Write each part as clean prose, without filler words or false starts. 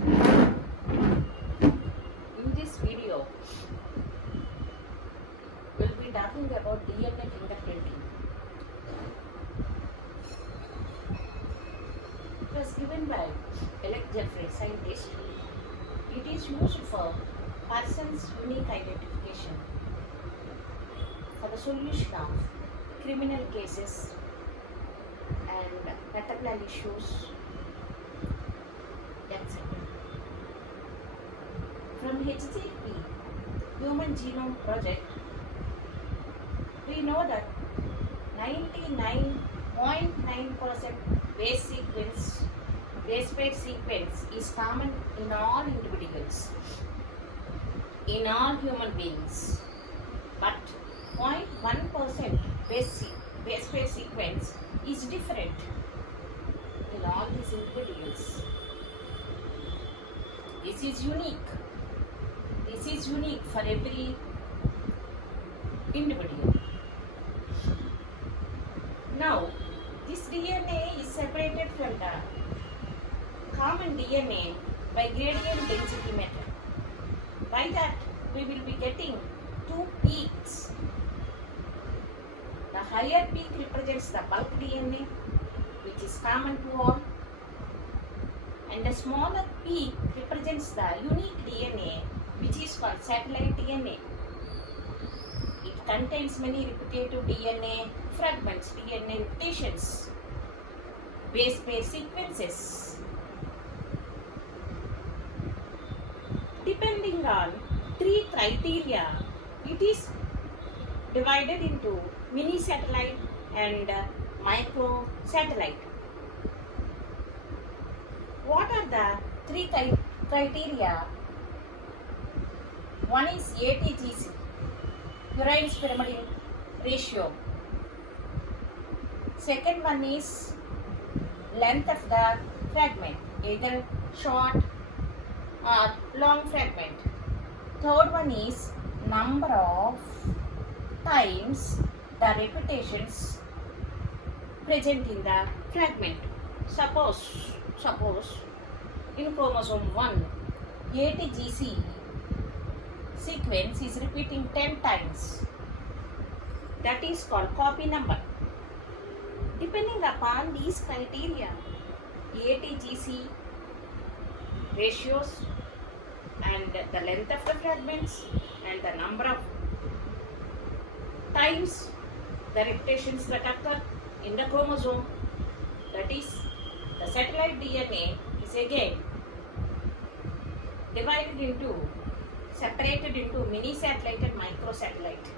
In this video, we'll be talking about DNA fingerprinting. It was given by Alec Jeffrey, scientist. It is used for person's unique identification, for the solution of criminal cases and paternal issues, etc. From HGP, Human Genome Project, we know that 99.9% base pair sequence is common in all individuals, in all human beings, but 0.1% base pair sequence is different in all these individuals. This is unique. This is unique for every individual. Now, this DNA is separated from the common DNA by gradient density method. By that, we will be getting two peaks. The higher peak represents the bulk DNA, which is common to all, and the smaller peak represents the unique DNA, which is called satellite DNA. It contains many repetitive DNA fragments, DNA repetitions, base pair sequences. Depending on three criteria, it is divided into mini satellite and micro satellite. What are the three criteria? One is ATGC, Uranus pyrimidine ratio. Second one is length of the fragment, either short or long fragment. Third one is number of times the repetitions present in the fragment. Suppose in chromosome 1, ATGC sequence is repeating 10 times. That is called copy number. Depending upon these criteria, ATGC ratios and the length of the fragments and the number of times the repetitions that occur in the chromosome, that is, the satellite DNA is again separated into mini satellite and micro satellite.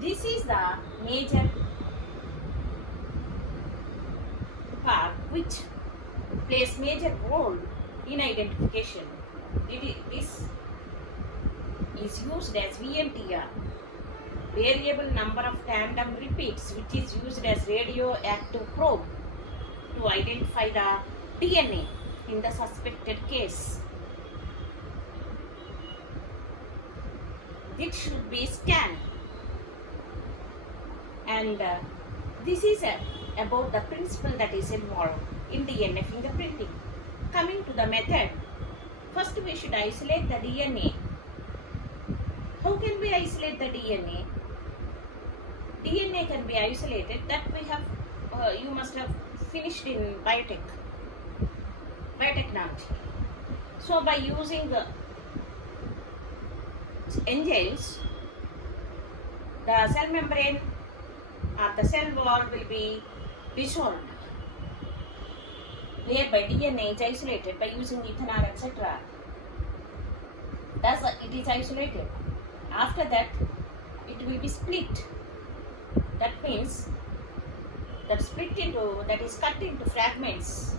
This is the major part which plays major role in identification. This is used as VNTR, variable number of tandem repeats, which is used as radioactive probe to identify the DNA in the suspected case. It should be scanned, and this is about the principle that is involved in DNA fingerprinting. Coming to the method, first we should isolate the DNA. How can we isolate the DNA? DNA can be isolated, that we have, you must have finished in biotechnology. So by using the enzymes, the cell membrane or the cell wall will be dissolved, whereby DNA is isolated by using ethanol, etc. Thus it is isolated. After that, it will be split. That means that is cut into fragments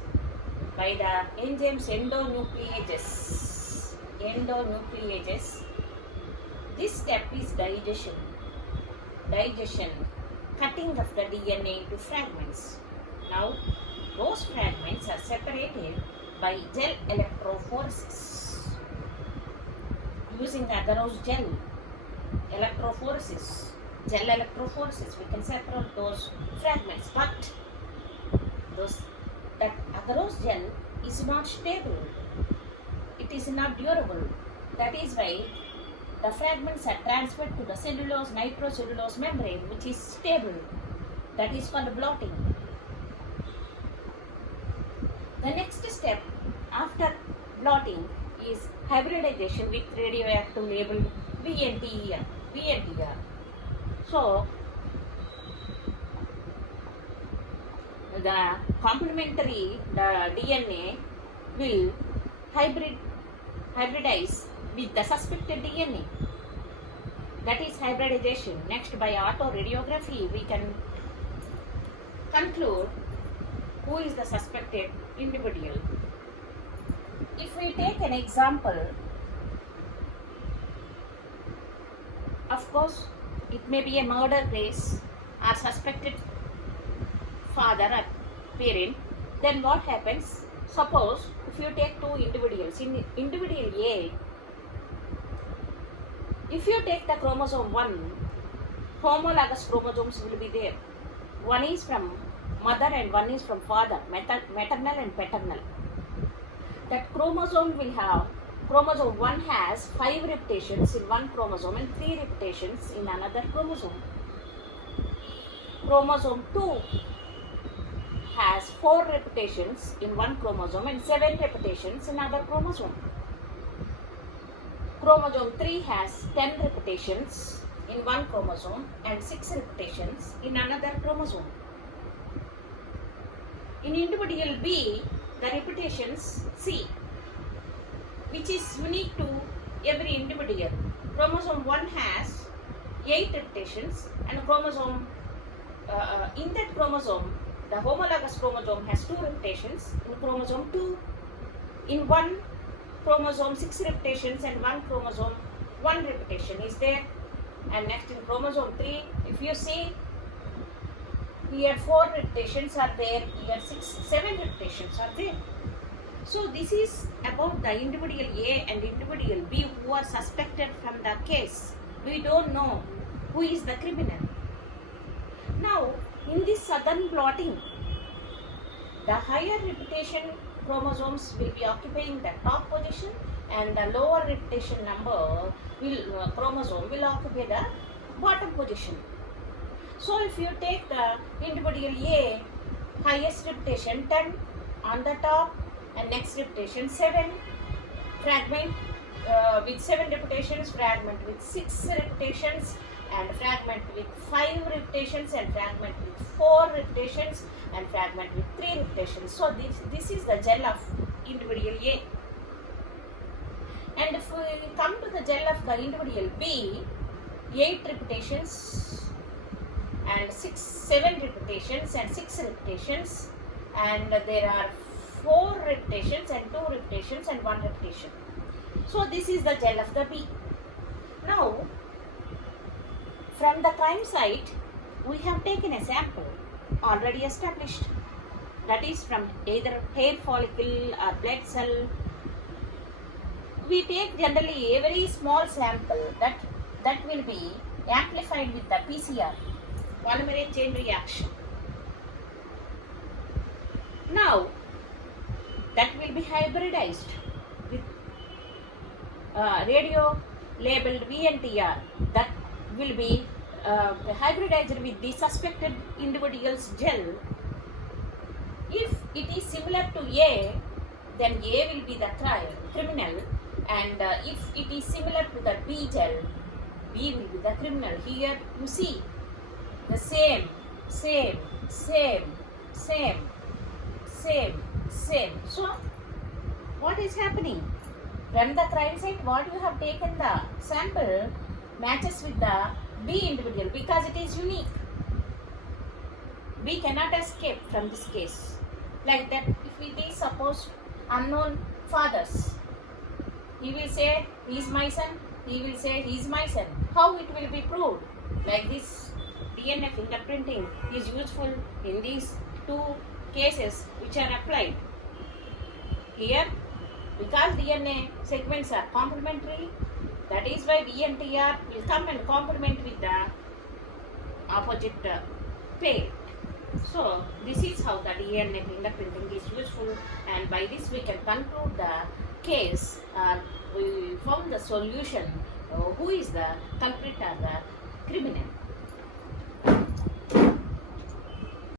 by the enzymes endonucleases. This step is digestion, cutting of the DNA into fragments. Now, those fragments are separated by gel electrophoresis. Using agarose gel electrophoresis, we can separate those fragments, but that agarose gel is not stable. It is not durable. That is why the fragments are transferred to the cellulose nitrocellulose membrane, which is stable. That is called blotting. The next step after blotting is hybridization with radioactive label VNTR. So the complementary DNA will hybridize with the suspected DNA. That is hybridization. Next, by autoradiography, we can conclude who is the suspected individual. If we take an example, of course, it may be a murder case or suspected father or parent. Then what happens? Suppose if you take two individuals, in individual A, if you take the chromosome 1, homologous chromosomes will be there. One is from mother and one is from father, maternal and paternal. That chromosome 1 has 5 repetitions in one chromosome and 3 repetitions in another chromosome. Chromosome 2 has 4 repetitions in one chromosome and 7 repetitions in another chromosome. Chromosome 3 has 10 repetitions in one chromosome and 6 repetitions in another chromosome. In individual B, the repetitions C, which is unique to every individual. Chromosome 1 has 8 repetitions and chromosome in that chromosome, the homologous chromosome has 2 repetitions. In chromosome 2, in one chromosome 6 repetitions and one chromosome 1 repetition is there. And next in chromosome 3, if you see, here 4 repetitions are there, here 7 repetitions are there. So this is about the individual A and individual B who are suspected from the case. We don't know who is the criminal. Now, in this sudden blotting, the higher repetition chromosomes will be occupying the top position and the lower repetition chromosome will occupy the bottom position. So if you take the individual A, highest repetition 10 on the top and next repetition 7, fragment with 7 repetitions, fragment with 6 repetitions, and fragment with 5 repetitions, and fragment with 4 repetitions, and fragment with 3 repetitions. So this is the gel of individual A. And if we come to the gel of the individual B, 8 repetitions and 7 repetitions and 6 repetitions, and there are 4 repetitions and 2 repetitions and 1 repetition. So this is the gel of the B. Now, from the crime site, we have taken a sample already established, that is from either hair follicle or blood cell. We take generally a very small sample that will be amplified with the PCR, polymerase chain reaction. Now, that will be hybridized with radio labeled VNTR, that will be hybridized with the suspected individual's gel. If it is similar to A, then A will be the criminal, and if it is similar to the B gel, B will be the criminal. Here you see the same. So what is happening? From the crime site, what you have taken the sample matches with the B individual because it is unique. We cannot escape from this case. Like that, if it is suppose unknown fathers, he will say he is my son, he will say he is my son. How it will be proved? Like this, DNA fingerprinting is useful in these two cases which are applied. Here, because DNA segments are complementary, that is why VNTR will come and complement with the opposite pair. So this is how the DNA fingerprinting is useful, and by this we can conclude the case. We found the solution. Who is the culprit or the criminal?